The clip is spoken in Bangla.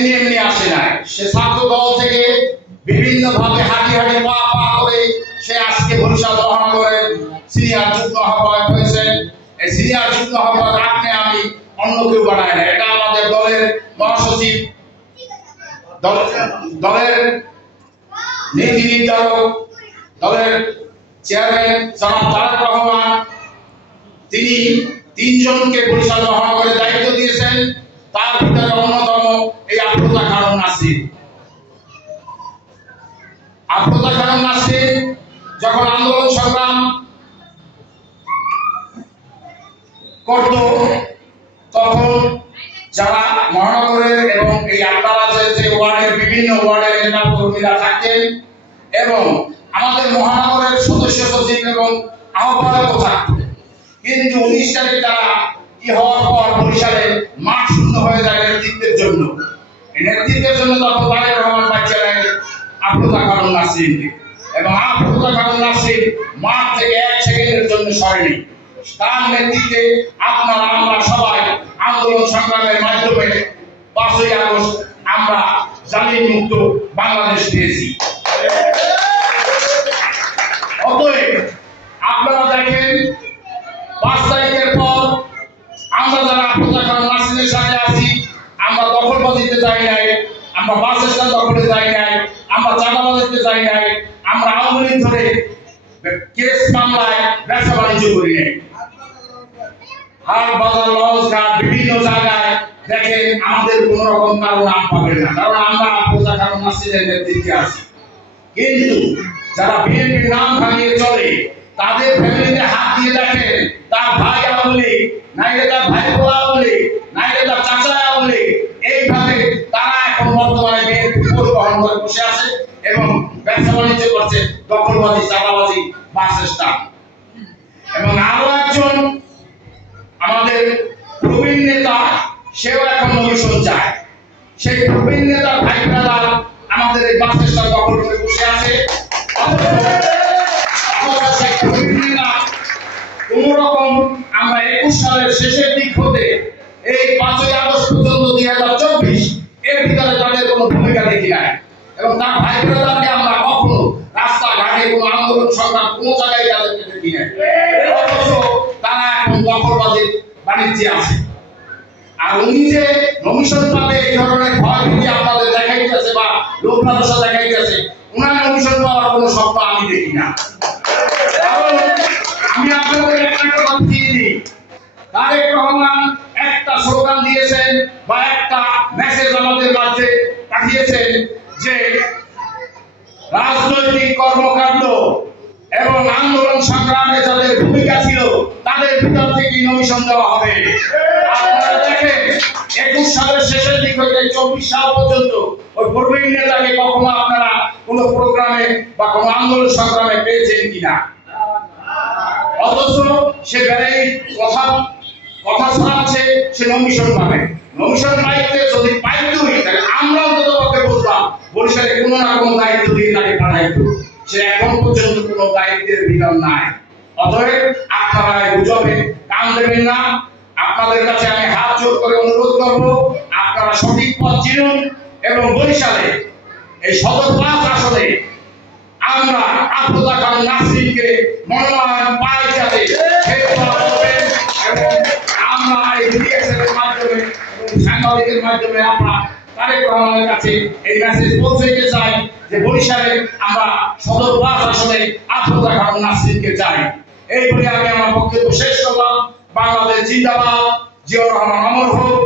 এমনি এমনি আসে নাই। সে ছাত্র দল থেকে বিভিন্ন ভাবে হাঁটি হাঁটি পা পা করে সে আজকে বরিশাল মহানগরের সিনিয়র যুগ্ম আহ্বায়ক হয়েছেন। এই সিনিয়র যুগ্ম আহ্বায়ক আপনি আমি অন্য কেউ বানায় না, এটা আমাদের দলের মহাসচিব, দলের নীতি নির্ধারক, দলের চেয়ারম্যান জনাব তারেক রহমান, তিনি 3 জনকে বরিশাল মহানগরে দায়িত্ব দিয়েছেন। তার ভিতরে অন্যতম এই আফরোজা খানম নাসরিন। আফরোজা খানম নাসরিন যখন আন্দোলন সংগ্রাম করত, তখন যারা মহানগরের এবং এই আপনারা যে ওয়ার্ডের বিভিন্ন ওয়ার্ডের নেতা কর্মীরা থাকতেন এবং আমাদের মহানগরের সদস্য সচিব এবং আহ্বায়কও থাকতেন, কিন্তু 19 তারিখ তারা হওয়ার পর বরিশালে মাঠ শূন্য হয়ে যায় নেতৃত্বের জন্য। এই নেতৃত্বের জন্য তখন তারেক রহমান পাচ্ছিলেন আফরোজা খানম নাসরিনকে, এবং আফরোজা খানম নাসরিন মাঠ থেকে 1 সেকেন্ডের জন্য সরেনি। তার নেতৃত্বে আপনারা আমরা সবাই আন্দোলন সংগ্রামের মাধ্যমে 5ই আগস্ট আমরা জালিম মুক্ত বাংলাদেশ পেয়েছি। অতএব আপনারা দেখেন 5 তারিখের পর আমরা যারা আফরোজা খানম নাসরিনের সাথে আছি, আমরা দখলবাজিতে যাই নাই, আমরা বাস স্ট্যান্ড দখলে যাই নাই, আমরা চাঁদাবাজিতে যাই নাই, আমরা আওয়ামী লীগ ধরে কেস মামলায় ব্যবসা বাণিজ্য করি নাই। হাট বাজার লঞ্চ ঘাট বিভিন্ন জায়গায় দেখেন আমাদের কোন রকম কারো নাম পাবেন না, কারণ আমরা আফরোজা খানম নাসরিনের নেতৃত্বে আছি। কিন্তু যারা বিএনপির নাম ভাঙিয়ে চলে, তাদের ফ্যামিলিতে হাত দিয়ে দেখেন তার ভাই আওয়ামী লীগ, নাইলে তার ভাই আওয়ামী লীগ, নাইলে তার চাচা আওয়ামী লীগ, এইভাবে তারা এখন বর্তমানে বিএনপি পোস্ট বহন করে বসে আছে এবং ব্যবসা বাণিজ্য করছে, দখলবাজি, চাঁদাবাজি, বাস স্ট্যান্ড। এবং আরো একজন আমাদের প্রবীণ নেতা, সেও এখন নমিশন চায়। সেই প্রবীণ নেতার ভাই ব্রাদার আমাদের এই বাস স্ট্যান্ড দখল করে বসে আছে। কোন রকম আমরা 21 সালের শেষের দিক হতে এই 5ই আগস্ট পর্যন্ত 2024 এর ভিতরে তাদের কোনো ভূমিকা দেখি নাই, এবং তার ভাই ব্রাদারকে আমরা কখনো রাস্তাঘাটে কোনো আন্দোলন সংগ্রাম কোনো জায়গায় তাদেরকে দেখি নাই। অথচ তারা এখন দখলবাজির বাণিজ্যে আছে। আর উনি যে নমিশন পাবে এই ধরনের ভয় ভীতি আপনাদের দেখাইতেছে বা লোক লালসা দেখাইতেছে, উনার নমিশন পাওয়ার কোনো স্বপ্ন আমি দেখি না। কারণ আমি আপনাদের একটা কথা দিয়ে দিই, তারেক রহমান একটা স্লোগান দিয়েছেন বা একটা মেসেজ আমাদের মাঝে পাঠিয়েছেন যে রাজনৈতিক কর্মকাণ্ড এবং আন্দোলন সংগ্রামে যাদের ভূমিকা ছিল তাদের ভিতর থেকে নমিশন দেওয়া হবে। আপনারা দেখেন 21 সালের শেষের দিক হইতে 24 সাল পর্যন্ত ওই প্রবীণ নেতাকে কখনো আপনারা কোনো প্রোগ্রামে বা কোনো আন্দোলন সংগ্রামে পেয়েছেন কিনা? অথচ সে বেড়েই কথা ছড়াচ্ছে সে নমিশন পাবে। নমিশন পাইতে যদি পাইতই তাহলে আমরা অন্তত পক্ষে বুঝলাম বরিশালে কোনো না কোনো দায়িত্ব দিয়ে তাকে পাঠাইতো। সে এখন পর্যন্ত কোনো দায়িত্বের ভিতর নাই। অতএব আপনারা গুজবে কান দেবেন না। আপনাদের কাছে আমি হাত জোর করে অনুরোধ করব, আপনারা সঠিক পথ চিনুন এবং বরিশালে এই সদর 5 আসনে আমরা আফরোজা খানম নাসরিনকে মনোনয়ন পাই যাতে এবং আমরা এই ডিএসএর মাধ্যমে এবং সাংবাদিকের মাধ্যমে আমরা তারেক রহমানের কাছে এই মেসেজ পৌঁছাইতে চাই যে বরিশালে আমরা সদর 5 আসনে আফরোজা খানম নাসরিনকে চাই। এই বলে আমি আমার বক্তব্য শেষ করলাম। বাংলাদেশ জিন্দাবাদ, জিয়াউর রহমান অমর হোক।